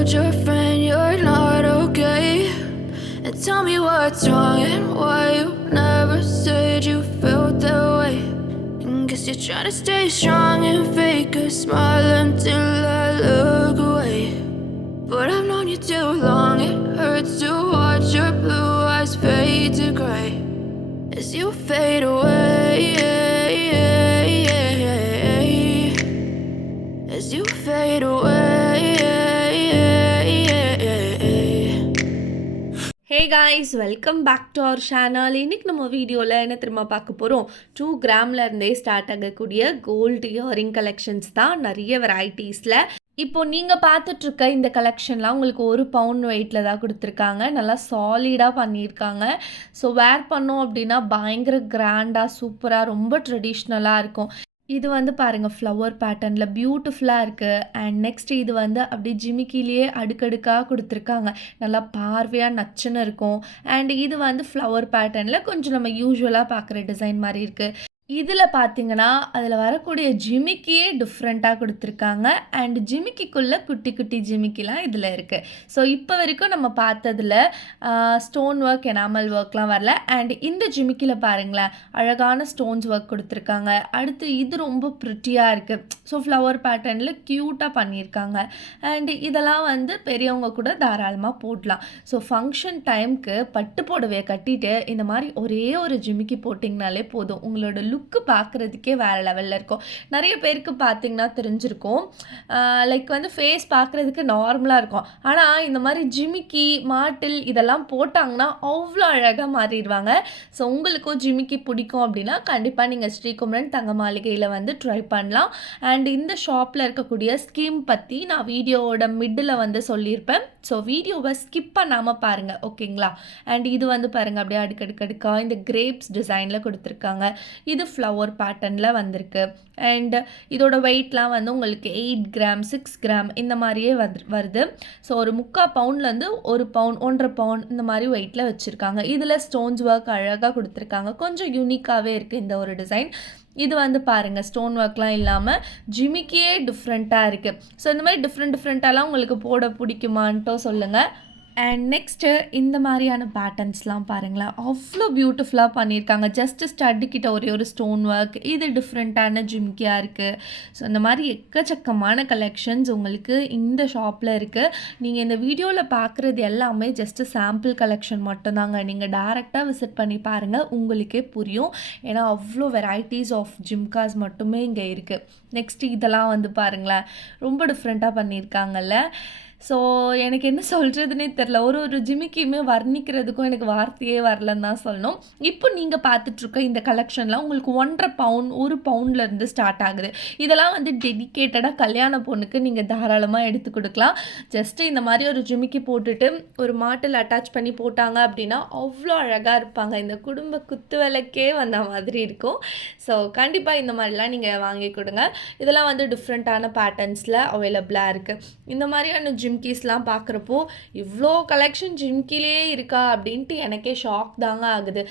told your friend you're not okay, and tell me what's wrong and why you never said you felt that way. And guess you're trying to stay strong and fake a smile until I look away. But I've known you too long, it hurts to watch your blue eyes fade to gray as you fade away, as you fade away. Hey guys, welcome back to our channel. இன்றைக்கி நம்ம வீடியோவில் என்ன திரும்ப பார்க்க போகிறோம், 2 கிராம்லேருந்தே start ஆகக்கூடிய gold earring collections தான், நிறைய வெரைட்டிஸில். இப்போ நீங்கள் பார்த்துட்ருக்க இந்த கலெக்ஷன்லாம் உங்களுக்கு 1 பவுண்ட் வெயிட்டில் தான் கொடுத்துருக்காங்க. நல்லா சாலிடாக பண்ணியிருக்காங்க. ஸோ வேர் பண்ணோம் அப்படின்னா பயங்கர கிராண்டாக சூப்பராக ரொம்ப ட்ரெடிஷ்னலாக இருக்கும். இது வந்து பாருங்கள், ஃப்ளவர் பேட்டர்னில் பியூட்டிஃபுல்லாக இருக்குது. அண்ட் நெக்ஸ்ட் இது வந்து அப்படி ஜிமிக்கிலேயே அடுக்கடுக்காக கொடுத்துருக்காங்க. நல்லா பார்வையாக நச்சுன்னு இருக்கும். அண்ட் இது வந்து ஃப்ளவர் பேட்டர்னில் கொஞ்சம் நம்ம யூஸ்வலாக பார்க்குற டிசைன் மாதிரி இருக்குது. இதில் பார்த்தீங்கன்னா அதில் வரக்கூடிய ஜிமிக்கியே டிஃப்ரெண்ட்டாக கொடுத்துருக்காங்க. அண்ட் ஜிமிக்கிக்குள்ளே குட்டி குட்டி ஜிமிக்கிலாம் இதில் இருக்குது. ஸோ இப்போ வரைக்கும் நம்ம பார்த்ததில் ஸ்டோன் ஒர்க், எனாமல் ஒர்க்லாம் வரல. அண்ட் இந்த ஜிமிக்கியில் பாருங்களேன், அழகான ஸ்டோன்ஸ் ஒர்க் கொடுத்துருக்காங்க. அடுத்து இது ரொம்ப ப்ரிட்டியாக இருக்குது. ஸோ ஃப்ளவர் பேட்டர்னில் க்யூட்டாக பண்ணியிருக்காங்க. அண்ட் இதெல்லாம் வந்து பெரியவங்க கூட தாராளமாக போடலாம். ஸோ ஃபங்க்ஷன் டைமுக்கு பட்டு புடவையை கட்டிட்டு இந்த மாதிரி ஒரே ஒரு ஜிமிக்கி போட்டிங்கனாலே போதும், உங்களோட லுக்கு பார்க்குறதுக்கே வேறு லெவலில் இருக்கும். நிறைய பேருக்கு பார்த்திங்கன்னா தெரிஞ்சிருக்கும், லைக் வந்து ஃபேஸ் பார்க்குறதுக்கு நார்மலாக இருக்கும். ஆனால் இந்த மாதிரி ஜிமிக்கி, மாட்டில் இதெல்லாம் போட்டாங்கன்னா அவ்வளோ அழகாக மாறிடுவாங்க. ஸோ உங்களுக்கும் ஜிமிக்கி பிடிக்கும் அப்படின்னா கண்டிப்பாக நீங்கள் ஸ்ரீகுமரன் தங்க மாளிகையில் வந்து ட்ரை பண்ணலாம். அண்ட் இந்த ஷாப்பில் இருக்கக்கூடிய ஸ்கீம் பற்றி நான் வீடியோவோட மிடில் வந்து சொல்லியிருப்பேன். ஸோ வீடியோவை ஸ்கிப் பண்ணாமல் பாருங்கள், ஓகேங்களா. அண்ட் இது வந்து பாருங்கள், அப்படியே அடுக்கடுக்கடுக்காக இந்த கிரேப்ஸ் டிசைனில் கொடுத்துருக்காங்க. இது ஃப்ளவர் பேட்டர்னில் வந்திருக்கு. அண்ட் இதோட வெயிட்லாம் வந்து உங்களுக்கு 8 கிராம் 6 கிராம் இந்த மாதிரியே வருது. ஸோ ஒரு 3/4 பவுண்ட்லேருந்து 1 பவுண்ட் 1.5 பவுண்ட் இந்த மாதிரி வெயிட்டில் வச்சுருக்காங்க. இதில் ஸ்டோன்ஸ் ஒர்க் அழகாக கொடுத்துருக்காங்க. கொஞ்சம் யூனிக்காகவே இருக்குது இந்த ஒரு டிசைன். இது வந்து பாருங்கள், ஸ்டோன் ஒர்க்லாம் இல்லாமல் ஜிமிக்கியே டிஃப்ரெண்ட்டாக இருக்குது. ஸோ இந்த மாதிரி டிஃப்ரெண்ட்டாலாம் உங்களுக்கு போட பிடிக்குமான்ட்டோ சொல்லுங்கள். அண்ட் நெக்ஸ்ட்டு இந்த மாதிரியான பேட்டர்ன்ஸ்லாம் பாருங்களேன், அவ்வளோ பியூட்டிஃபுல்லாக பண்ணியிருக்காங்க. ஜஸ்ட்டு ஸ்டட்டுக்கிட்ட ஒரே ஒரு ஸ்டோன் ஒர்க், இது டிஃப்ரெண்ட்டான ஜிம்கியாக இருக்குது. ஸோ இந்த மாதிரி எக்கச்சக்கமான கலெக்ஷன்ஸ் உங்களுக்கு இந்த ஷாப்பில் இருக்குது. நீங்கள் இந்த வீடியோவில் பார்க்குறது எல்லாமே ஜஸ்ட்டு சாம்பிள் கலெக்ஷன் மட்டும்தாங்க. நீங்கள் டேரெக்டாக விசிட் பண்ணி பாருங்கள், உங்களுக்கே புரியும். ஏன்னா அவ்வளோ வெரைட்டிஸ் ஆஃப் ஜிம்காஸ் மட்டுமே இங்கே இருக்குது. நெக்ஸ்ட்டு இதெல்லாம் வந்து பாருங்களேன், ரொம்ப டிஃப்ரெண்ட்டாக பண்ணியிருக்காங்கல்ல. ஸோ எனக்கு என்ன சொல்கிறதுனே தெரில. ஒரு ஜிமிக்கியுமே வர்ணிக்கிறதுக்கும் எனக்கு வார்த்தையே வரலன்னு தான் சொல்லணும். இப்போ நீங்கள் பார்த்துட்ருக்க இந்த கலெக்ஷன்லாம் உங்களுக்கு 1.5 பவுண்ட் 1 பவுண்ட்லேருந்து ஸ்டார்ட் ஆகுது. இதெல்லாம் வந்து டெடிக்கேட்டடாக கல்யாண பொண்ணுக்கு நீங்கள் தாராளமாக எடுத்து கொடுக்கலாம். ஜஸ்ட்டு இந்த மாதிரி ஒரு ஜிமிக்கி போட்டுட்டு ஒரு மாட்டில் அட்டாச் பண்ணி போட்டாங்க அப்படின்னா அவ்வளோ அழகாக இருப்பாங்க. இந்த குடும்ப குத்து விளக்கே வந்த மாதிரி இருக்கும். ஸோ கண்டிப்பாக இந்த மாதிரிலாம் நீங்கள் வாங்கி கொடுங்க. இதெல்லாம் வந்து டிஃப்ரெண்ட்டான பேட்டர்ன்ஸில் அவைலபிளாக இருக்குது. இந்த மாதிரியான ஜிம்கீஸ்லாம் பார்க்குறப்போ இவ்வளோ கலெக்ஷன் ஜிம்கிலே இருக்கா அப்படின்ட்டு எனக்கே ஷாக் தாங்க ஆகுது.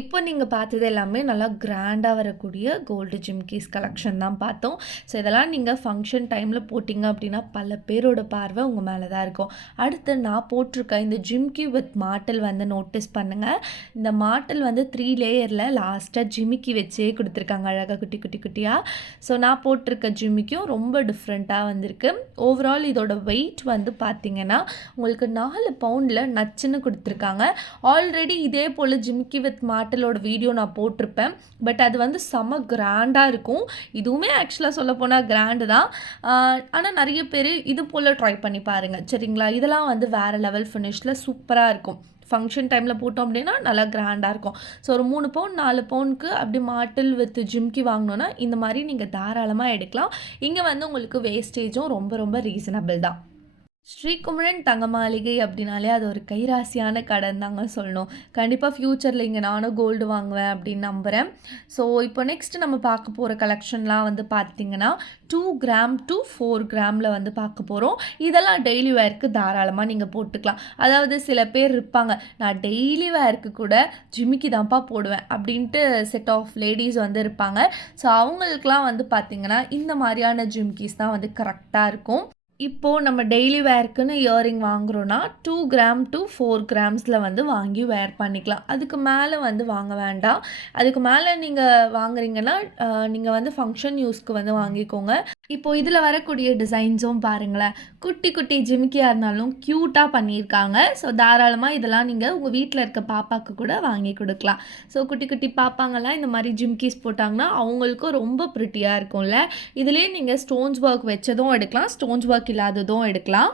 இப்போ நீங்கள் பார்த்தது எல்லாமே நல்லா கிராண்டாக வரக்கூடிய கோல்டு ஜிம்கீஸ் கலெக்ஷன் தான் பார்த்தோம். ஸோ இதெல்லாம் நீங்கள் ஃபங்க்ஷன் டைமில் போட்டிங்க அப்படின்னா பல பேரோட பார்வை உங்கள் மேலே தான் இருக்கும். அடுத்து நான் போட்டிருக்க இந்த ஜிம்கி வித் மாட்டல் வந்து நோட்டீஸ் பண்ணுங்கள். இந்த மாட்டல் வந்து 3 லேயரில் லாஸ்ட்டாக ஜிமிக்கி வச்சே கொடுத்துருக்காங்க அழகாக குட்டி குட்டி குட்டியாக. ஸோ நான் போட்டிருக்க ஜிமிக்கும் ரொம்ப டிஃப்ரெண்ட்டாக வந்திருக்கு. ஓவரால் இதோட வெயிட் வந்து பார்த்திங்கன்னா உங்களுக்கு 4 பவுண்டில் நச்சுன்னு கொடுத்துருக்காங்க. ஆல்ரெடி இதே போல் ஜிமிக்கி வித் மாட்டலோட வீடியோ நான் போட்டிருப்பேன். பட் அது வந்து செம்ம கிராண்டாக இருக்கும். இதுவுமே ஆக்சுவலாக சொல்ல போனால் கிராண்டு தான். ஆனால் நிறைய பேர் இது போல் ட்ரை பண்ணி பாருங்கள் சரிங்களா. இதெல்லாம் வந்து வேறு லெவல் ஃபினிஷில் சூப்பராக இருக்கும். ஃபங்க்ஷன் டைமில் போட்டோம் அப்படின்னா நல்லா கிராண்டாக இருக்கும். ஸோ ஒரு 3 பவுண்ட் 4 பவுண்டுக்கு அப்படி மாட்டல் வித் ஜிம்கி வாங்கினோன்னா இந்த மாதிரி நீங்கள் தாராளமாக எடுக்கலாம். இங்கே வந்து உங்களுக்கு வேஸ்டேஜும் ரொம்ப ரொம்ப ரீசனபிள் தான். ஸ்ரீகுமரன் தங்க மாளிகை அப்படின்னாலே அது ஒரு கைராசியான கடன் தாங்க சொல்லணும். கண்டிப்பாக ஃப்யூச்சரில் இங்கே நானும் கோல்டு வாங்குவேன் அப்படின்னு நம்புகிறேன். ஸோ இப்போ நெக்ஸ்ட் நம்ம பார்க்க போகிற கலெக்ஷன்லாம் வந்து பார்த்திங்கன்னா 2 கிராம் to 4 கிராமில் வந்து பார்க்க போகிறோம். இதெல்லாம் டெய்லி வேருக்கு தாராளமாக நீங்கள் போட்டுக்கலாம். அதாவது சில பேர் இருப்பாங்க, நான் டெய்லி வேருக்கு கூட ஜிமிக்கி தான்ப்பா போடுவேன் அப்படின்ட்டு செட் ஆஃப் லேடிஸ் வந்து இருப்பாங்க. ஸோ அவங்களுக்குலாம் வந்து பார்த்திங்கன்னா இந்த மாதிரியான ஜிம்கிஸ் தான் வந்து கரெக்டாக இருக்கும். இப்போது நம்ம டெய்லி வேர்க்குன்னு இயரிங் வாங்குகிறோன்னா 2 கிராம் to 4 கிராம்ஸில் வந்து வாங்கி வேர் பண்ணிக்கலாம். அதுக்கு மேலே வந்து வாங்க வேண்டாம். அதுக்கு மேலே நீங்கள் வாங்குறீங்கன்னா நீங்கள் வந்து ஃபங்க்ஷன் யூஸ்க்கு வந்து வாங்கிக்கோங்க. இப்போது இதில் வரக்கூடிய டிசைன்ஸும் பாருங்களேன், குட்டி குட்டி ஜிமிக்கியாக இருந்தாலும் க்யூட்டாக பண்ணியிருக்காங்க. ஸோ தாராளமாக இதெல்லாம் நீங்கள் உங்கள் வீட்டில் இருக்க பாப்பாவுக்கு கூட வாங்கி கொடுக்கலாம். ஸோ குட்டி குட்டி பாப்பாங்கெல்லாம் இந்த மாதிரி ஜிம்கிஸ் போட்டாங்கன்னா அவங்களுக்கும் ரொம்ப ப்ரிட்டியாக இருக்கும்ல. இதுலேயே நீங்கள் ஸ்டோன்ஸ் ஒர்க் வச்சதும் எடுக்கலாம், ஸ்டோன்ஸ் ஒர்க் இல்லாததும் எடுக்கலாம்.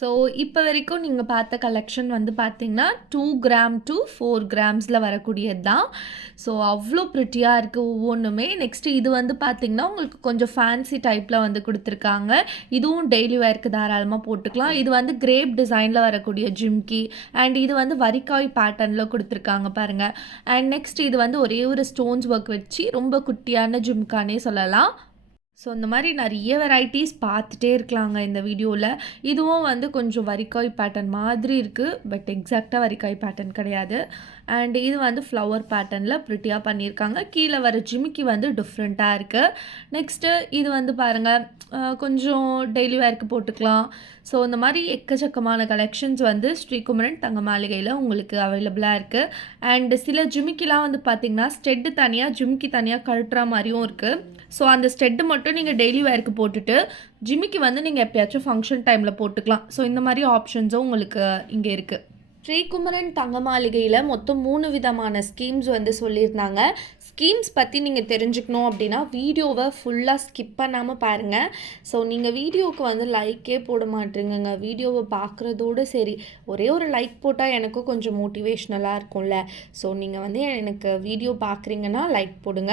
ஸோ இப்போ வரைக்கும் நீங்கள் பார்த்த கலெக்ஷன் வந்து பார்த்திங்கன்னா 2 கிராம் to 4 கிராம்ஸில் வரக்கூடியது தான். ஸோ அவ்வளோ ப்ரிட்டியாக இருக்குது ஒவ்வொன்றுமே. நெக்ஸ்ட்டு இது வந்து பார்த்திங்கன்னா உங்களுக்கு கொஞ்சம் ஃபேன்சி டைப்பில் வந்து கொடுத்துருக்காங்க. இதுவும் டெய்லி வேர்க்கு தாராளமாக போட்டுக்கலாம். இது வந்து கிரேப் டிசைனில் வரக்கூடிய ஜிம்கி அண்ட் இது வந்து வரிக்காய் பேட்டர்னில் கொடுத்துருக்காங்க பாருங்கள். அண்ட் நெக்ஸ்ட் இது வந்து ஒரே ஒரு ஸ்டோன்ஸ் ஒர்க் வச்சு ரொம்ப குட்டியான ஜிம்கானே சொல்லலாம். ஸோ இந்த மாதிரி நிறைய வெரைட்டிஸ் பார்த்துட்டே இருக்கலாங்க இந்த வீடியோவில். இதுவும் வந்து கொஞ்சம் வரிக்காய் பேட்டர்ன் மாதிரி இருக்குது, பட் எக்ஸாக்டாக வரிக்காய் பேட்டர்ன் கிடையாது. அண்ட் இது வந்து ஃப்ளவர் பேட்டர்னில் ப்ரிட்டியாக பண்ணியிருக்காங்க. கீழே வர ஜிமிக்கி வந்து டிஃப்ரெண்ட்டாக இருக்குது. நெக்ஸ்ட்டு இது வந்து பாருங்கள், கொஞ்சம் டெய்லி வேர்க்கு போட்டுக்கலாம். ஸோ இந்த மாதிரி எக்கச்சக்கமான கலெக்ஷன்ஸ் வந்து ஸ்ரீகுமரன் தங்க மாளிகையில் உங்களுக்கு அவைலபிளாக இருக்குது. அண்டு சில ஜிமிக்கிலாம் வந்து பார்த்திங்கன்னா ஸ்டெட்டு தனியாக ஜிமிக்கி தனியாக கழட்டுற மாதிரியும் இருக்குது. ஸோ அந்த ஸ்டெட்டு மட்டும் நீங்கள் டெய்லி வேர்க்கு போட்டுட்டு ஜிமிக்கி வந்து நீங்கள் எப்பயாச்சும் ஃபங்க்ஷன் டைமில் போட்டுக்கலாம். ஸோ இந்த மாதிரி ஆப்ஷன்ஸும் உங்களுக்கு இங்கே இருக்குது. ஸ்ரீகுமரன் தங்க மாளிகையில் மொத்தம் 3 விதமான ஸ்கீம்ஸ் வந்து சொல்லியிருந்தாங்க. ஸ்கீம்ஸ் பற்றி நீங்கள் தெரிஞ்சுக்கணும் அப்படின்னா வீடியோவை ஃபுல்லாக ஸ்கிப் பண்ணாமல் பாருங்கள். ஸோ நீங்கள் வீடியோவுக்கு வந்து லைக்கே போட மாட்டேங்குங்க. வீடியோவை பார்க்குறதோடு சரி, ஒரே ஒரு லைக் போட்டால் எனக்கும் கொஞ்சம் மோட்டிவேஷ்னலாக இருக்கும்ல. ஸோ நீங்கள் வந்து எனக்கு வீடியோ பார்க்குறீங்கன்னா லைக் போடுங்க.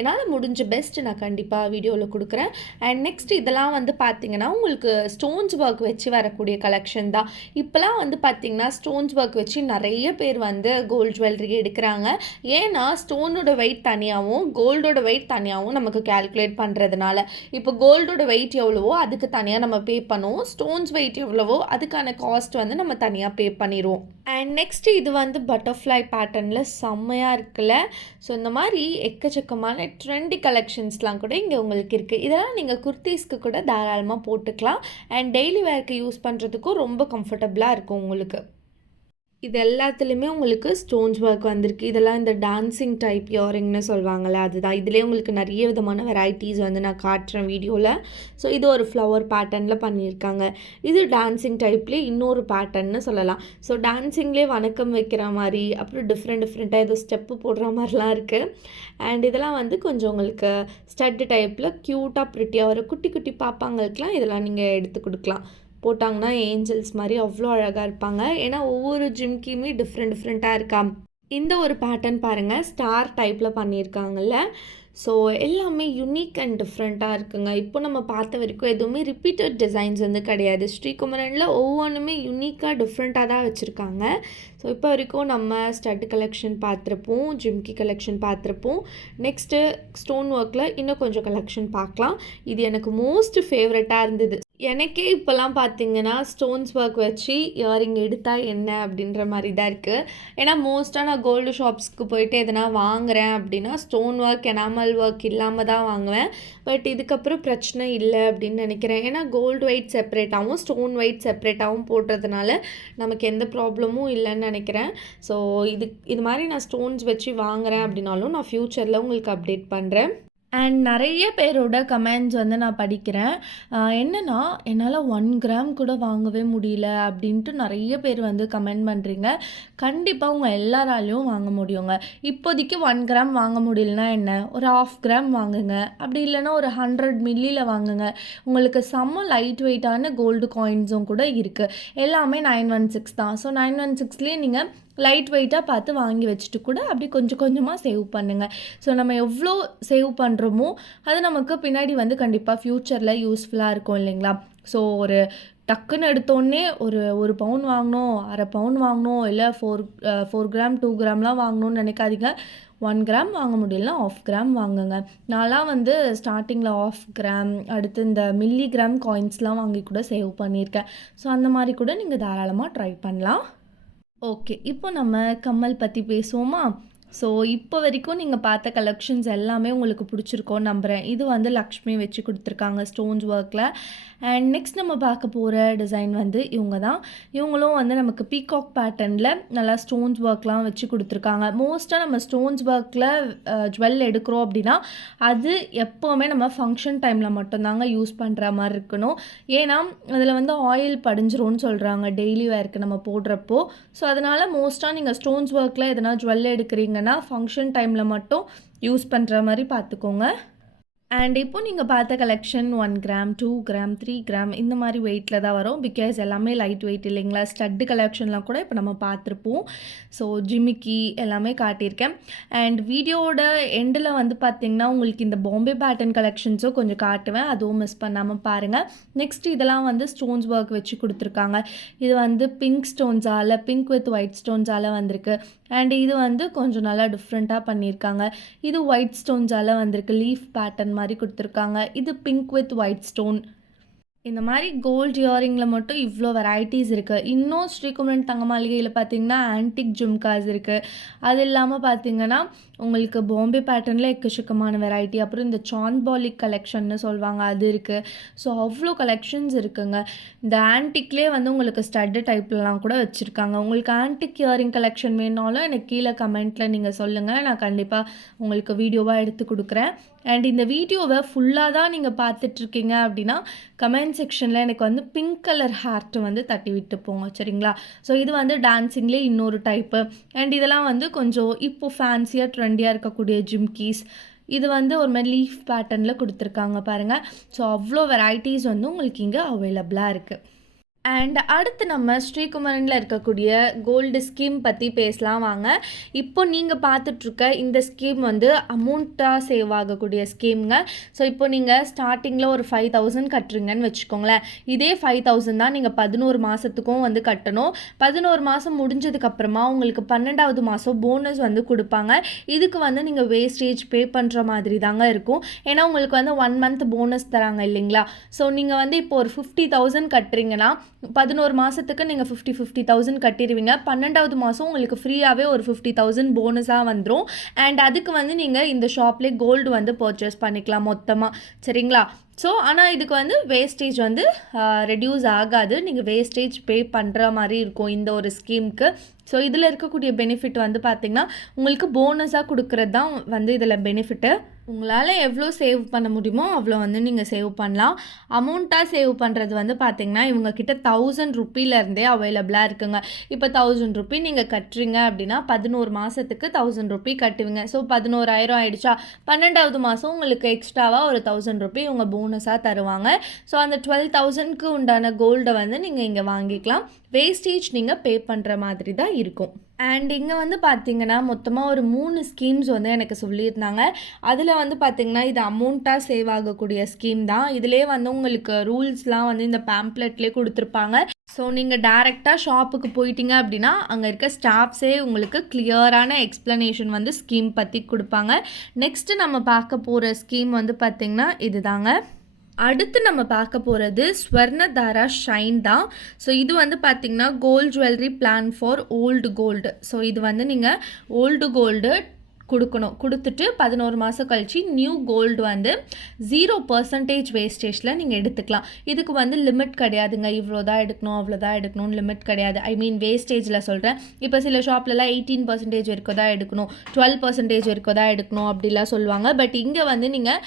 என்னால் முடிஞ்ச பெஸ்ட் நான் கண்டிப்பாக வீடியோவில் கொடுக்குறேன். அண்ட் நெக்ஸ்ட் இதெல்லாம் வந்து பார்த்திங்கன்னா உங்களுக்கு ஸ்டோன்ஸ் ஒர்க் வச்சு வரக்கூடிய கலெக்ஷன் தான். இப்போலாம் வந்து பார்த்திங்கன்னா ஸ்டோன்ஸ் ஒர்க் வச்சு நிறைய பேர் வந்து கோல்டு ஜுவல்லரி எடுக்கிறாங்க. ஏன்னா ஸ்டோனோட வெயிட் தனியாகவும் கோல்டோட வெயிட் தனியாகவும் நமக்கு கால்குலேட் பண்ணுறதுனால இப்போ கோல்டோட வெயிட் எவ்வளவோ அதுக்கு தனியாக நம்ம பே பண்ணுவோம், ஸ்டோன்ஸ் வெயிட் எவ்வளவோ அதுக்கான காஸ்ட் வந்து நம்ம தனியாக பே பண்ணிடுவோம். அண்ட் நெக்ஸ்ட் இது வந்து பட்டர்ஃப்ளை பேட்டர்னில் செம்மையாக இருக்குல்ல. ஸோ இந்த மாதிரி எக்கச்சக்கமான ட்ரெண்டி கலெக்ஷன்ஸ்லாம் கூட இங்கே உங்களுக்கு இருக்குது. இதெல்லாம் நீங்கள் குர்த்தீஸ்க்கு கூட தாராளமாக போட்டுக்கலாம். அண்ட் டெய்லி வேர்க்கு யூஸ் பண்ணுறதுக்கும் ரொம்ப கம்ஃபர்டபுளாக இருக்கும் உங்களுக்கு. இது எல்லாத்துலேயுமே உங்களுக்கு ஸ்டோன்ஸ் ஒர்க் வந்திருக்கு. இதெல்லாம் இந்த டான்சிங் டைப் இயரிங்னு சொல்லுவாங்கள்ல, அதுதான். இதிலே உங்களுக்கு நிறைய விதமான வெரைட்டிஸ் வந்து நான் காட்டுறேன் வீடியோவில். ஸோ இது ஒரு ஃப்ளவர் பேட்டர்னில் பண்ணியிருக்காங்க. இது டான்சிங் டைப்லேயே இன்னொரு பேட்டர்ன்னு சொல்லலாம். ஸோ டான்சிங்லேயே வணக்கம் வைக்கிற மாதிரி, அப்புறம் டிஃப்ரெண்ட்டாக ஏதோ ஸ்டெப்பு போடுற மாதிரிலாம் இருக்குது. அண்ட் இதெல்லாம் வந்து கொஞ்சம் உங்களுக்கு ஸ்டட்டு டைப்பில் க்யூட்டாக ப்ரிட்டியாக வர குட்டி குட்டி பாப்பாங்களுக்கெலாம் இதெல்லாம் நீங்கள் எடுத்து கொடுக்கலாம். போட்டாங்கன்னா ஏஞ்சல்ஸ் மாதிரி அவ்வளோ அழகாக இருப்பாங்க. ஏன்னா ஒவ்வொரு ஜிம்கியுமே டிஃப்ரெண்ட்டாக இருக்கா. இந்த ஒரு பேட்டர்ன் பாருங்கள், ஸ்டார் டைப்பில் பண்ணியிருக்காங்கல்ல. ஸோ எல்லாமே யுனிக் அண்ட் டிஃப்ரெண்ட்டாக இருக்குங்க. இப்போ நம்ம பார்த்த வரைக்கும் எதுவுமே ரிப்பீட்டட் டிசைன்ஸ் வந்து கிடையாது. ஸ்ரீகுமரனில் ஒவ்வொன்றுமே யுனிக்காக டிஃப்ரெண்ட்டாக தான் வச்சுருக்காங்க. ஸோ இப்போ வரைக்கும் நம்ம ஸ்டட் கலெக்ஷன் பார்த்துருப்போம், ஜிம்கி கலெக்ஷன் பார்த்துருப்போம். நெக்ஸ்ட்டு ஸ்டோன் ஒர்க்கில் இன்னும் கொஞ்சம் கலெக்ஷன் பார்க்கலாம். இது எனக்கு மோஸ்ட் ஃபேவரட்டாக இருந்தது. எனக்கே இப்போலாம் பார்த்தீங்கன்னா ஸ்டோன்ஸ் ஒர்க் வச்சு இயரிங் எடுத்தால் என்ன அப்படின்ற மாதிரி தான் இருக்குது. ஏன்னா மோஸ்ட்டாக நான் கோல்டு ஷாப்ஸ்க்கு போயிட்டு எதனா வாங்குகிறேன் அப்படின்னா ஸ்டோன் ஒர்க் எனாமல் ஒர்க் இல்லாமல் தான் வாங்குவேன். பட் இதுக்கப்புறம் பிரச்சனை இல்லை அப்படின்னு நினைக்கிறேன். ஏன்னா கோல்டு வெயிட் செப்பரேட்டாகவும் ஸ்டோன் வெயிட் செப்பரேட்டாகவும் போடுறதுனால நமக்கு எந்த ப்ராப்ளமும் இல்லைன்னு நினைக்கிறேன். ஸோ இது மாதிரி நான் ஸ்டோன்ஸ் வச்சு வாங்குகிறேன் அப்படின்னாலும் நான் ஃப்யூச்சரில் உங்களுக்கு அப்டேட் பண்ணுறேன். அண்ட் நிறைய பேரோட கமெண்ட்ஸ் வந்து நான் படிக்கிறேன். என்னென்னா என்னால் 1 கிராம் கூட வாங்கவே முடியல அப்படின்ட்டு நிறைய பேர் வந்து கமெண்ட் பண்ணுறீங்க. கண்டிப்பாக உங்கள் எல்லாராலையும் வாங்க முடியுங்க. இப்போதைக்கு 1 கிராம் வாங்க முடியலனா என்ன, ஒரு 1/2 கிராம் வாங்குங்க. அப்படி இல்லைன்னா ஒரு 100 மில்லியில் வாங்குங்க. உங்களுக்கு செம்ம லைட் வெயிட்டான கோல்டு காயின்ஸும் கூட இருக்குது. எல்லாமே 916 தான். ஸோ 916லேயே நீங்கள் லைட் வெயிட்டாக பார்த்து வாங்கி வச்சுட்டு கூட அப்படி கொஞ்சம் கொஞ்சமாக சேவ் பண்ணுங்கள். ஸோ நம்ம எவ்வளோ சேவ் பண்ணுறோமோ அது நமக்கு பின்னாடி வந்து கண்டிப்பாக ஃப்யூச்சரில் யூஸ்ஃபுல்லாக இருக்கும் இல்லைங்களா? ஸோ ஒரு டக்குன்னு எடுத்தோடனே ஒரு பவுன் வாங்கணும், 1/2 பவுன் வாங்கணும், இல்லை 4 கிராம் 2 கிராம்லாம் வாங்கணும்னு நினைக்காதீங்க. 1 கிராம் வாங்க முடியலனா 1/2 கிராம் வாங்குங்க. நான்லாம் வந்து ஸ்டார்டிங்கில் 1/2 கிராம், அடுத்து இந்த மில்லி கிராம் காயின்ஸ்லாம் வாங்கி கூட சேவ் பண்ணியிருக்கேன். ஸோ அந்த மாதிரி கூட நீங்கள் தாராளமாக ட்ரை பண்ணலாம். ஓகே, இப்போ நம்ம கம்மல் பற்றி பேசுவோமா? ஸோ இப்போ வரைக்கும் நீங்கள் பார்த்த கலெக்ஷன்ஸ் எல்லாமே உங்களுக்கு பிடிச்சிருக்கோன்னு நம்புகிறேன். இது வந்து லக்ஷ்மி வச்சு கொடுத்துருக்காங்க ஸ்டோன்ஸ் ஒர்க்கில். அண்ட் நெக்ஸ்ட் நம்ம பார்க்க போகிற டிசைன் வந்து இவங்க தான். இவங்களும் வந்து நமக்கு பீகாக் பேட்டர்னில் நல்லா ஸ்டோன்ஸ் ஒர்க்லாம் வச்சு கொடுத்துருக்காங்க. மோஸ்ட்டாக நம்ம ஸ்டோன்ஸ் ஒர்க்கில் ஜுவல் எடுக்கிறோம் அப்படின்னா அது எப்போவுமே நம்ம ஃபங்க்ஷன் டைமில் மட்டும்தாங்க யூஸ் பண்ணுற மாதிரி இருக்கணும். ஏன்னா அதில் வந்து ஆயில் படிஞ்சிரும்னு சொல்கிறாங்க டெய்லி வேர்க்கு நம்ம போடுறப்போ. ஸோ அதனால் மோஸ்ட்டாக நீங்கள் ஸ்டோன்ஸ் ஒர்க்கில் எதனா ஜுவல் எடுக்கிறீங்கன்னா ஃபங்க்ஷன் டைமில் மட்டும் யூஸ் பண்ணுற மாதிரி பார்த்துக்கோங்க. அண்ட் இப்போ நீங்கள் பார்த்த கலெக்ஷன் 1 கிராம் 2 கிராம் 3 கிராம் இந்த மாதிரி வெயிட்டில் தான் வரும். பிகாஸ் எல்லாமே லைட் வெயிட் இல்லைங்களா? ஸ்டட்டு கலெக்ஷன்லாம் கூட இப்போ நம்ம பார்த்துருப்போம். ஸோ ஜிமிக்கி எல்லாமே காட்டியிருக்கேன். அண்ட் வீடியோட எண்டில் வந்து பார்த்திங்கன்னா உங்களுக்கு இந்த பாம்பே பேட்டர்ன் கலெக்ஷன்ஸும் கொஞ்சம் காட்டுவேன். அதுவும் மிஸ் பண்ணாமல் பாருங்கள். நெக்ஸ்ட் இதெல்லாம் வந்து ஸ்டோன்ஸ் ஒர்க் வச்சு கொடுத்துருக்காங்க. இது வந்து பிங்க் ஸ்டோன்ஸால், பிங்க் வித் ஒயிட் ஸ்டோன்ஸால் வந்திருக்கு. அண்ட் இது வந்து கொஞ்சம் நல்லா டிஃப்ரெண்ட்டாக பண்ணியிருக்காங்க. இது ஒயிட் ஸ்டோன்ஸால் வந்திருக்கு. லீஃப் பேட்டர்ன் மாதிரி கொடுத்துருக்காங்க. இது பிங்க் வித் ஒயிட் ஸ்டோன். இந்த மாதிரி கோல்டு இயரிங்கில் மட்டும் இவ்வளோ வெரைட்டிஸ் இருக்குது. இன்னும் ஸ்ரீகுமரன் தங்க மாளிகையில் பார்த்திங்கன்னா ஆன்டிக் ஜும்காஸ் இருக்குது. அது இல்லாமல் பார்த்திங்கன்னா உங்களுக்கு பாம்பே பேட்டர்னில் எக்கச்சக்கமான வெரைட்டி. அப்புறம் இந்த சாந்த்பாலிக் கலெக்ஷன்னு சொல்லுவாங்க அது இருக்குது. ஸோ அவ்வளோ கலெக்ஷன்ஸ் இருக்குங்க. இந்த ஆன்டிக்லேயே வந்து உங்களுக்கு ஸ்டட்டு டைப்லலாம் கூட வச்சுருக்காங்க. உங்களுக்கு ஆன்டிக் இயரிங் கலெக்ஷன் வேணாலும் எனக்கு கீழே கமெண்ட்டில் நீங்கள் சொல்லுங்கள். நான் கண்டிப்பாக உங்களுக்கு வீடியோவாக எடுத்து கொடுக்குறேன். அண்ட் இந்த வீடியோவை ஃபுல்லாக தான் நீங்கள் பார்த்துட்ருக்கீங்க அப்படின்னா கமெண்ட் செக்ஷனில் எனக்கு வந்து பிங்க் கலர் ஹார்ட் வந்து தட்டி விட்டு போங்க, சரிங்களா? ஸோ இது வந்து டான்ஸிங்லேயே இன்னொரு டைப்பு. அண்ட் இதெல்லாம் வந்து கொஞ்சம் இப்போ ஃபேன்சியாக ட்ரெண்டியாக இருக்கக்கூடிய ஜிம்கீஸ். இது வந்து ஒரு மாதிரி லீஃப் பேட்டர்னில் கொடுத்துருக்காங்க பாருங்கள். ஸோ அவ்வளோ வெரைட்டிஸ் வந்து உங்களுக்கு இங்கே அவைலபிளாக இருக்குது. அண்ட் அடுத்து நம்ம ஸ்ரீகுமரனில் இருக்கக்கூடிய கோல்டு ஸ்கீம் பற்றி பேசலாம் வாங்க. இப்போ நீங்கள் பார்த்துட்ருக்க இந்த ஸ்கீம் வந்து அமௌண்ட்டாக சேவ் ஆகக்கூடிய ஸ்கீம்ங்க. ஸோ இப்போ நீங்கள் ஸ்டார்டிங்கில் ஒரு 5,000 கட்டுறீங்கன்னு வச்சுக்கோங்களேன். இதே 5,000 தான் நீங்கள் 11 மாதத்துக்கும் வந்து கட்டணும். 11 மாதம் முடிஞ்சதுக்கப்புறமா உங்களுக்கு 12வது மாதம் போனஸ் வந்து கொடுப்பாங்க. இதுக்கு வந்து நீங்கள் வேஸ்டேஜ் பே பண்ணுற மாதிரி தாங்க இருக்கும். ஏன்னா உங்களுக்கு வந்து 1 மந்த் போனஸ் தராங்க இல்லைங்களா? ஸோ நீங்கள் வந்து இப்போ ஒரு 50,000 கட்டுறீங்கன்னா 11 மாதத்துக்கு நீங்கள் 50,000 கட்டிடுவீங்க. 12வது மாதம் உங்களுக்கு ஃப்ரீயாகவே ஒரு 50,000 போனஸாக வந்துடும். அண்ட் அதுக்கு வந்து நீங்கள் இந்த ஷாப்லேயே கோல்டு வந்து பர்ச்சேஸ் பண்ணிக்கலாம் மொத்தமாக, சரிங்களா? ஸோ ஆனால் இதுக்கு வந்து வேஸ்டேஜ் வந்து ரெடியூஸ் ஆகாது. நீங்கள் வேஸ்டேஜ் பே பண்ணுற மாதிரி இருக்கும் இந்த ஒரு ஸ்கீமுக்கு. ஸோ இதில் இருக்கக்கூடிய பெனிஃபிட் வந்து பார்த்திங்கன்னா உங்களுக்கு போனஸாக கொடுக்குறது தான் வந்து இதில் பெனிஃபிட்டு. உங்களால் எவ்வளோ சேவ் பண்ண முடியுமோ அவ்வளோ வந்து நீங்கள் சேவ் பண்ணலாம். அமௌண்ட்டாக சேவ் பண்ணுறது வந்து பார்த்திங்கன்னா இவங்கக்கிட்ட 1000 ருப்பீலேருந்தே அவைலபிளாக இருக்குங்க. இப்போ 1000 ருப்பீ நீங்கள் கட்டுறீங்க அப்படின்னா 11 மாதத்துக்கு 1000 ருப்பீ கட்டுவீங்க. ஸோ 11,000 ஆகிடுச்சா? 12வது மாதம் உங்களுக்கு எக்ஸ்ட்ராவாக ஒரு 1000 ருப்பீ இவங்க போனஸாக தருவாங்க. ஸோ அந்த 12,000க்கு உண்டான கோல்டை வந்து நீங்கள் இங்கே வாங்கிக்கலாம். வேஸ்டேஜ் நீங்கள் பே பண்ணுற மாதிரி தான் இருக்கும். அண்ட் இங்கே வந்து பார்த்தீங்கன்னா, மொத்தமாக ஒரு 3 ஸ்கீம்ஸ் வந்து எனக்கு சொல்லியிருந்தாங்க. அதில வந்து பார்த்தீங்கன்னா, இது அமௌண்ட்டாக சேவ் ஆகக்கூடிய ஸ்கீம் தான். இதிலேயே வந்து உங்களுக்கு ரூல்ஸ்லாம் வந்து இந்த பேம்ப்ளெட்லேயே குடுத்துருப்பாங்க. ஸோ நீங்கள் டைரெக்ட்டா ஷாப்புக்கு போயிட்டீங்க அப்படின்னா, அங்கே இருக்க ஸ்டாஃப்ஸே உங்களுக்கு கிளியரான எக்ஸ்ப்ளனேஷன் வந்து ஸ்கீம் பத்தி குடுப்பாங்க. நெக்ஸ்ட்டு நம்ம பார்க்க போற ஸ்கீம் வந்து பார்த்தீங்கன்னா, இதுதாங்க. அடுத்து நம்ம பார்க்க போகிறது ஸ்வர்ணதாரா ஷைன் தான். ஸோ இது வந்து பார்த்திங்கன்னா gold jewellery plan for old gold. So இது வந்து நீங்கள் ஓல்டு கோல்டு கொடுத்துட்டு 11 மாதம் கழிச்சு நியூ கோல்டு வந்து 0% வேஸ்டேஜில் நீங்கள் எடுத்துக்கலாம். இதுக்கு வந்து லிமிட் கிடையாதுங்க, இவ்வளோ தான் எடுக்கணும் அவ்வளோ தான் எடுக்கணும்னு லிமிட் கிடையாது. ஐ மீன் வேஸ்டேஜில் சொல்கிறேன். இப்போ சில ஷாப்லலாம் 18% வரைக்கும் தான் எடுக்கணும், 12% வரைக்கும் தான் எடுக்கணும் அப்படிலாம் சொல்லுவாங்க. பட் இங்கே வந்து நீங்கள்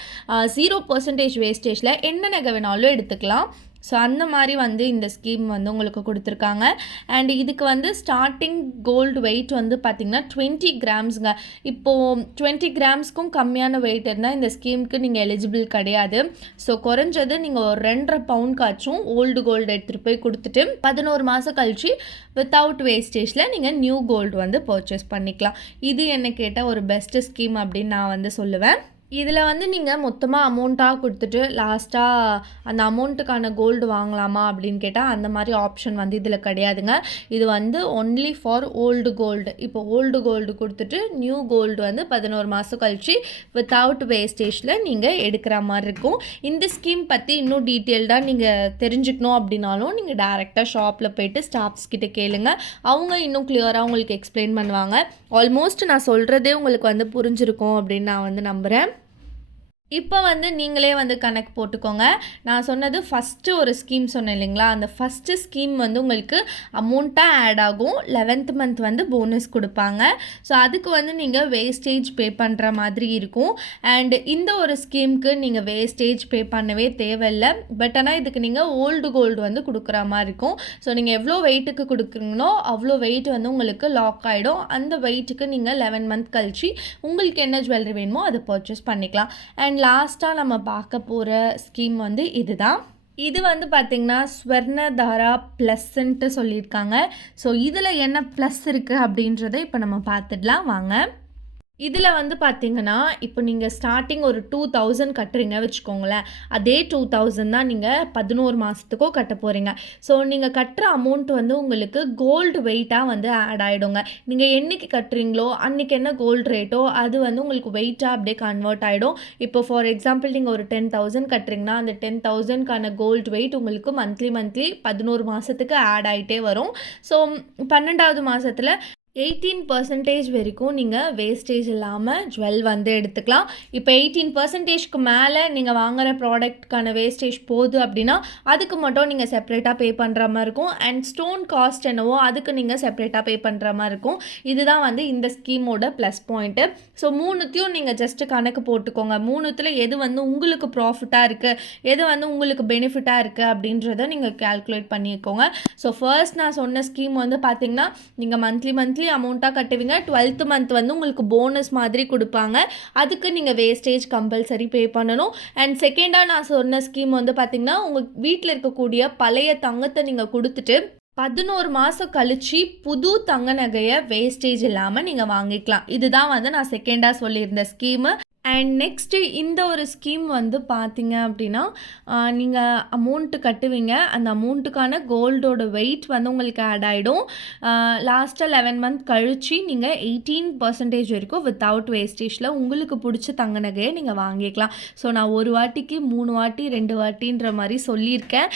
0% வேஸ்டேஜில் என்ன நகை வேணாலும் எடுத்துக்கலாம். ஸோ அந்த மாதிரி வந்து இந்த ஸ்கீம் வந்து உங்களுக்கு கொடுத்துருக்காங்க. அண்ட் இதுக்கு வந்து ஸ்டார்டிங் கோல்டு வெயிட் வந்து பார்த்திங்கன்னா 20 கிராம்ஸுங்க. இப்போது 20 கிராம்ஸ்க்கும் கம்மியான வெயிட் இருந்தால் இந்த ஸ்கீமுக்கு நீங்கள் எலிஜிபிள் கிடையாது. ஸோ குறைஞ்சது நீங்கள் ஒரு 2.5 பவுண்ட்காச்சும் ஓல்டு கோல்டு எடுத்துகிட்டு போய் கொடுத்துட்டு 11 மாதம் கழிச்சு வித்தவுட் வேஸ்டேஜில் நீங்கள் நியூ கோல்டு வந்து பர்ச்சேஸ் பண்ணிக்கலாம். இது என்ன கேட்டால் ஒரு பெஸ்ட்டு ஸ்கீம் அப்படின்னு நான் வந்து சொல்லுவேன். இதில் வந்து நீங்கள் மொத்தமாக அமௌண்ட்டாக கொடுத்துட்டு லாஸ்ட்டாக அந்த அமௌண்ட்டுக்கான கோல்டு வாங்கலாமா அப்படின்னு கேட்டால் அந்த மாதிரி ஆப்ஷன் வந்து இதில் கிடையாதுங்க. இது வந்து ஒன்லி ஃபார் ஓல்டு கோல்டு. இப்போ ஓல்டு கோல்டு கொடுத்துட்டு நியூ கோல்டு வந்து 11 மாதம் கழிச்சு வித்தவுட் வேஸ்டேஜில் நீங்கள் எடுக்கிற மாதிரி இருக்கும். இந்த ஸ்கீம் பற்றி இன்னும் டீட்டெயில்டாக நீங்கள் தெரிஞ்சுக்கணும் அப்படின்னாலும் நீங்கள் டேரெக்டாக ஷாப்பில் போய்ட்டு ஸ்டாஃப்ஸ் கிட்ட கேளுங்க. அவங்க இன்னும் கிளியராக உங்களுக்கு எக்ஸ்பிளைன் பண்ணுவாங்க. ஆல்மோஸ்ட் நான் சொல்கிறதே உங்களுக்கு வந்து புரிஞ்சிருக்கும் அப்படின்னு நான் வந்து நம்புகிறேன். இப்போ வந்து நீங்களே வந்து கணக்கு போட்டுக்கோங்க. நான் சொன்னது ஃபஸ்ட்டு ஒரு ஸ்கீம் சொன்னேன் இல்லைங்களா, அந்த ஃபஸ்ட்டு ஸ்கீம் வந்து உங்களுக்கு அமௌண்ட்டாக ஆட் ஆகும். 11th மந்த் வந்து போனஸ் கொடுப்பாங்க. ஸோ அதுக்கு வந்து நீங்கள் வேஸ்டேஜ் பே பண்ணுற மாதிரி இருக்கும். அண்ட் இந்த ஒரு ஸ்கீமுக்கு நீங்கள் வேஸ்டேஜ் பே பண்ணவே தேவையில்லை. பட் ஆனால் இதுக்கு நீங்கள் ஓல்டு கோல்டு வந்து கொடுக்குற மாதிரி இருக்கும். ஸோ நீங்கள் எவ்வளோ வெயிட்டுக்கு கொடுக்குறீங்களோ அவ்வளோ வெயிட் வந்து உங்களுக்கு லாக் ஆகிடும். அந்த வெயிட்டுக்கு நீங்கள் 11 மந்த் கழிச்சு உங்களுக்கு என்ன ஜுவல்லரி வேணுமோ அதை பர்ச்சேஸ் பண்ணிக்கலாம். அண்ட் லாஸ்ட்டாக நம்ம பார்க்க போகிற ஸ்கீம் வந்து இதுதான். இது வந்து பார்த்திங்கன்னா ஸ்வர்ணதாரா ப்ளஸ்ன்ட்டு சொல்லியிருக்காங்க. ஸோ இதில் என்ன ப்ளஸ் இருக்குது அப்படின்றத இப்போ நம்ம பார்த்துடலாம் வாங்க. இதில் வந்து பார்த்திங்கன்னா இப்போ நீங்கள் ஸ்டார்டிங் ஒரு 2000 கட்டுறீங்க வச்சுக்கோங்களேன். அதே 2000 தான் நீங்கள் 11 மாதத்துக்கும் கட்ட போகிறீங்க. ஸோ நீங்கள் கட்டுற அமௌண்ட் வந்து உங்களுக்கு கோல்டு வெயிட்டாக வந்து ஆட் ஆகிடுங்க. நீங்கள் என்றைக்கு கட்டுறீங்களோ அன்றைக்கி என்ன கோல்டு ரேட்டோ அது வந்து உங்களுக்கு வெயிட்டாக அப்படியே கன்வெர்ட் ஆகிடும். இப்போ ஃபார் எக்ஸாம்பிள் நீங்கள் ஒரு 10,000 கட்டுறீங்கன்னா அந்த 10,000க்கான கோல்டு வெயிட் உங்களுக்கு மந்த்லி 11 மாதத்துக்கு ஆட் ஆகிட்டே வரும். ஸோ 12வது மாதத்தில் 18% வரைக்கும் நீங்கள் வேஸ்டேஜ் இல்லாமல் ஜுவல் வந்து எடுத்துக்கலாம். இப்போ 18%க்கு மேலே நீங்கள் வாங்குகிற ப்ராடக்ட்கான வேஸ்டேஜ் போகுது அப்படின்னா அதுக்கு மட்டும் நீங்கள் செப்பரேட்டாக பே பண்ணுற மாதிரி இருக்கும். அண்ட் ஸ்டோன் காஸ்ட் என்னவோ அதுக்கு நீங்கள் செப்பரேட்டாக பே பண்ணுற மாதிரி இருக்கும். இதுதான் வந்து இந்த ஸ்கீமோட ப்ளஸ் பாயிண்ட்டு. ஸோ மூணுத்தையும் நீங்கள் ஜஸ்ட்டு கணக்கு போட்டுக்கோங்க. மூணுத்தில் எது வந்து உங்களுக்கு ப்ராஃபிட்டாக இருக்குது, எது வந்து உங்களுக்கு பெனிஃபிட்டாக இருக்குது அப்படின்றத நீங்கள் கால்குலேட் பண்ணிக்கோங்க. ஸோ ஃபர்ஸ்ட் நான் சொன்ன ஸ்கீம் வந்து பார்த்திங்கன்னா நீங்கள் மந்த்லி அமௌண்ட்டாக கட்டுவீங்க. 12th மந்த் வந்து உங்களுக்கு போனஸ் மாதிரி கொடுப்பாங்க. அதுக்கு நீங்கள் வேஸ்டேஜ் கம்பல்சரி பே பண்ணணும். அண்ட் செகண்டாக நான் சொன்ன ஸ்கீம் வந்து பார்த்திங்கன்னா உங்கள் வீட்டில் இருக்கக்கூடிய பழைய தங்கத்தை நீங்கள் கொடுத்துட்டு 11 மாதம் கழிச்சு புது தங்க நகையை வேஸ்டேஜ் இல்லாமல் நீங்கள் வாங்கிக்கலாம். இதுதான் வந்து நான் செகண்டாக சொல்லியிருந்த ஸ்கீமு. அண்ட் நெக்ஸ்ட்டு இந்த ஒரு ஸ்கீம் வந்து பார்த்தீங்க அப்படின்னா நீங்கள் அமௌண்ட்டு கட்டுவீங்க. அந்த அமௌண்ட்டுக்கான கோல்டோட வெயிட் வந்து உங்களுக்கு ஆட் ஆகிடும். லாஸ்ட்டாக 11 மந்த் கழிச்சு நீங்கள் 18% வரைக்கும் வித்தவுட் வேஸ்டேஜில் உங்களுக்கு பிடிச்ச தங்க நகையை நீங்கள் வாங்கிக்கலாம். ஸோ நான் ஒரு வாட்டிக்கு 3 வாட்டி 2 வாட்டின்ற மாதிரி சொல்லியிருக்கேன்.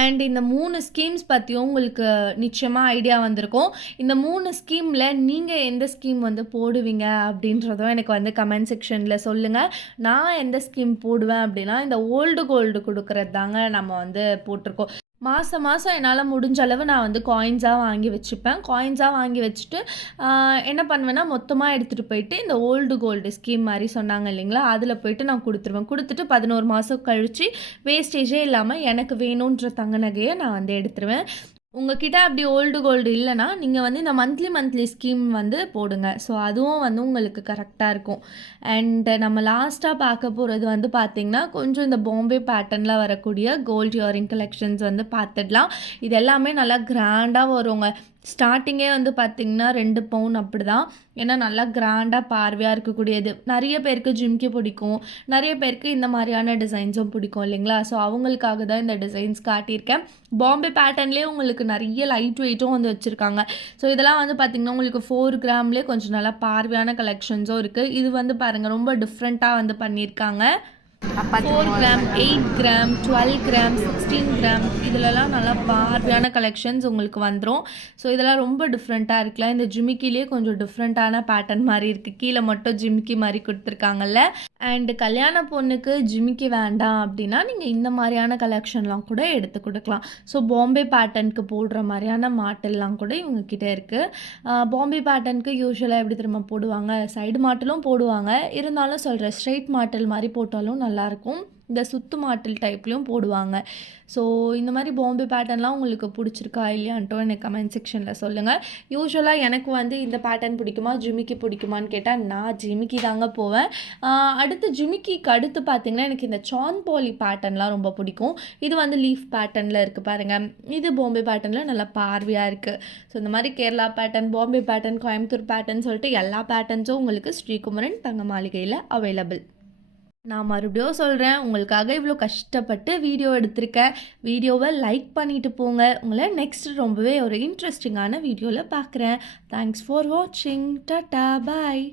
அண்ட் இந்த 3 ஸ்கீம்ஸ் பற்றியும் உங்களுக்கு நிச்சயமாக ஐடியா வந்திருக்கும். இந்த 3 ஸ்கீமில் நீங்கள் எந்த ஸ்கீம் வந்து போடுவீங்க அப்படின்றதும் எனக்கு வந்து கமெண்ட் செக்ஷனில் சொல்லுங்கள். நான் எந்த ஸ்கீம் போடுவேன் அப்படின்னா இந்த ஓல்டு கோல்டு கொடுக்குறது தாங்க நம்ம வந்து போட்டிருக்கோம். மாதம் என்னால் முடிஞ்ச அளவு நான் வந்து காயின்ஸாக வாங்கி வச்சுப்பேன். காயின்ஸாக வாங்கி வச்சுட்டு என்ன பண்ணுவேன்னா மொத்தமாக எடுத்துகிட்டு போயிட்டு இந்த ஓல்டு கோல்டு ஸ்கீம் மாதிரி சொன்னாங்க இல்லைங்களா, அதில் போயிட்டு நான் கொடுத்துருவேன். கொடுத்துட்டு 11 மாதம் கழித்து வேஸ்டேஜே இல்லாமல் எனக்கு வேணுன்ற தங்க நகையை நான் வந்து எடுத்துருவேன். உங்ககிட்ட அப்படி ஓல்டு கோல்டு இல்லைனா நீங்கள் வந்து இந்த மந்த்லி ஸ்கீம் வந்து போடுங்க. ஸோ அதுவும் வந்து உங்களுக்கு கரெக்டாக இருக்கும். அண்டு நம்ம லாஸ்ட்டாக பார்க்க போகிறது வந்து பார்த்திங்கன்னா கொஞ்சம் இந்த பாம்பே பேட்டர்னில் வரக்கூடிய கோல்டு இயரிங் கலெக்ஷன்ஸ் வந்து பார்த்துடலாம். இது எல்லாமே நல்லா கிராண்டாக வருங்க. ஸ்டார்ட்டிங்கே வந்து பார்த்திங்கன்னா 2 பவுன் அப்படிதான். ஏன்னா நல்லா கிராண்டாக பார்வையாக இருக்கக்கூடியது. நிறைய பேருக்கு ஜிமிக்கி பிடிக்கும். நிறைய பேருக்கு இந்த மாதிரியான டிசைன்ஸும் பிடிக்கும் இல்லைங்களா? ஸோ அவங்களுக்காக தான் இந்த டிசைன்ஸ் காட்டியிருக்கேன். பாம்பே பேட்டர்ன்லேயே உங்களுக்கு நிறைய லைட் வெயிட்டும் வந்து வச்சுருக்காங்க. ஸோ இதெல்லாம் வந்து பார்த்திங்கன்னா உங்களுக்கு 4 கிராம்லேயே கொஞ்சம் நல்லா பார்வையான கலெக்ஷன்ஸும் இருக்குது. இது வந்து பாருங்கள் ரொம்ப டிஃப்ரெண்ட்டாக வந்து பண்ணியிருக்காங்க. 4 கிராம், 8 கிராம், 12 கிராம், 16 கிராம் இதிலலாம் நல்லா பார்வையான கலெக்ஷன்ஸ் உங்களுக்கு வந்துடும். ஸோ இதெல்லாம் ரொம்ப டிஃப்ரெண்ட்டாக இருக்குல்ல. இந்த ஜிமிக்கிலே கொஞ்சம் டிஃப்ரெண்ட்டான பேட்டர்ன் மாதிரி இருக்குது. கீழே மட்டும் ஜிமிக்கி மாதிரி கொடுத்துருக்காங்கல்ல. அண்டு கல்யாண பொண்ணுக்கு ஜிமிக்கி வேண்டாம் அப்படின்னா நீங்கள் இந்த மாதிரியான கலெக்ஷன்லாம் கூட எடுத்து கொடுக்கலாம். ஸோ பாம்பே பேட்டர்னுக்கு போடுற மாதிரியான மாட்டெல்லாம் கூட இவங்கக்கிட்ட இருக்குது. பாம்பே பேட்டர்னுக்கு யூஸ்வலாக எப்படி திரும்ப போடுவாங்க, சைடு மாட்டலும் போடுவாங்க. இருந்தாலும் சொல்கிறேன், ஸ்ட்ரெயிட் மாட்டல் மாதிரி போட்டாலும் நல்லாயிருக்கும். இந்த சுத்து மாட்டல் டைப்லேயும் போடுவாங்க. ஸோ இந்த மாதிரி பாம்பே பேட்டர்ன்லாம் உங்களுக்கு பிடிச்சிருக்கா இல்லையான்ட்டும் எனக்கு கமெண்ட் செக்ஷனில் சொல்லுங்கள். யூஸ்வலாக எனக்கு வந்து இந்த பேட்டர்ன் பிடிக்குமா, ஜிமிக்கி பிடிக்குமான்னு கேட்டால் நான் ஜிமிக்கி தாங்க போவேன். அடுத்து ஜிமிக்கிக்கு அடுத்து பார்த்திங்கன்னா எனக்கு இந்த சான் பாலி பேட்டர்ன்லாம் ரொம்ப பிடிக்கும். இது வந்து லீஃப் பேட்டர்னில் இருக்குது பாருங்கள். இது பாம்பே பேட்டர்னில் நல்லா பார்வையாக இருக்குது. ஸோ இந்த மாதிரி Kerala pattern, Bombay pattern, Coimbatore pattern சொல்லிட்டு எல்லா பேட்டர்ன்ஸும் உங்களுக்கு ஸ்ரீகுமரன் தங்க மாளிகையில் அவைலபிள். நான் மறுபடியும் சொல்கிறேன், உங்களுக்காக இவ்வளோ கஷ்டப்பட்டு வீடியோ எடுத்திருக்கேன். வீடியோவை லைக் பண்ணிவிட்டு போங்க. உங்களை நெக்ஸ்ட் ரொம்பவே ஒரு இன்ட்ரெஸ்டிங்கான வீடியோவில் பார்க்குறேன். தேங்க்ஸ் ஃபார் வாட்சிங். டாட்டா பாய்.